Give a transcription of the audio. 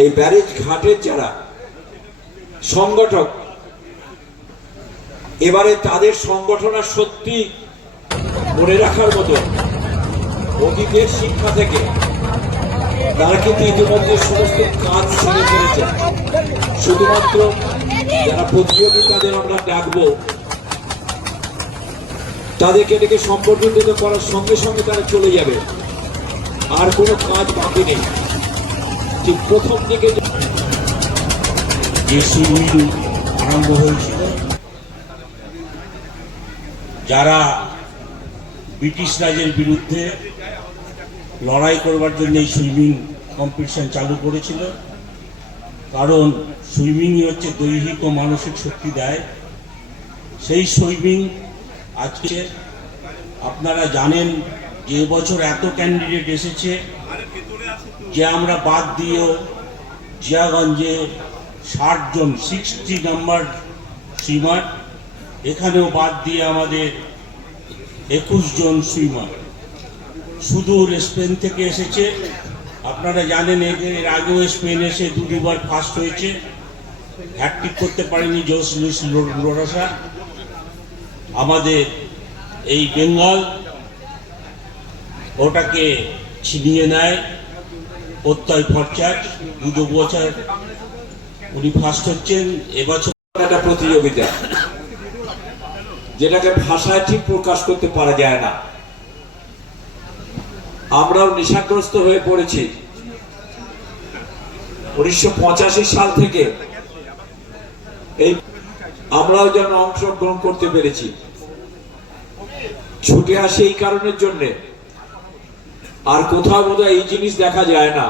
এই ব্যারেজ ঘাটের যারা সংগঠক, এবারে তাদের সংগঠন সত্যি মনে রাখার মতো অতীতের শিক্ষা থেকে তারা কিন্তু ইতিমধ্যে সমস্ত কাজ ছেড়ে ফেলেছে। শুধুমাত্র যারা প্রতিযোগী তাদের আমরা ডাকবো, তাদেরকে ডেকে সম্পর্কিত করার সঙ্গে সঙ্গে তারা চলে যাবে, আর কোনো কাজ বাকি নেই। ঠিক প্রথম দিকে যে শিবির আরম্ভ হয়েছিল, যারা ব্রিটিশ রাজের বিরুদ্ধে লড়াই করবার জন্য এই সুইমিং কম্পিটিশন চালু করেছিল। কারণ সুইমিংই হচ্ছে দৈহিক ও মানসিক শক্তি দেয়। সেই সুইমিং আজকে আপনারা জানেন যে এবছর এত ক্যান্ডিডেট এসেছে যে আমরা বাদ দিয়েও জিয়াগঞ্জে 60 জন 60 নাম্বার সুইমার, এখানেও বাদ দিয়ে আমাদের 21 জন সুইমার সুদূর স্পেন থেকে এসেছে। আপনারা জানেন এর আগেও স্পেন এসে দুবার ফার্স্ট হয়েছে, হ্যাটট্রিক করতে পারেনি জোস লুইস লোরাসা। আমাদের এই বেঙ্গল ওটাকে ছিনিয়ে নেয় প্রত্যয় ভট্টাচার্য, 2 বছর উনি ফার্স্ট হচ্ছেন। এবছর একটা প্রতিযোগিতা যেটাকে ভাষায় ঠিক প্রকাশ করতে পারা যায় না। আমরাও নেশাগ্রস্ত হয়ে পড়েছি। 1985 সাল থেকে এই আমরাও যেন অংশগ্রহণ করতে পেরেছি। ছুটে আসে এই কারণের জন্যে, আর কোথাও বোধহয় এই জিনিস দেখা যায় না।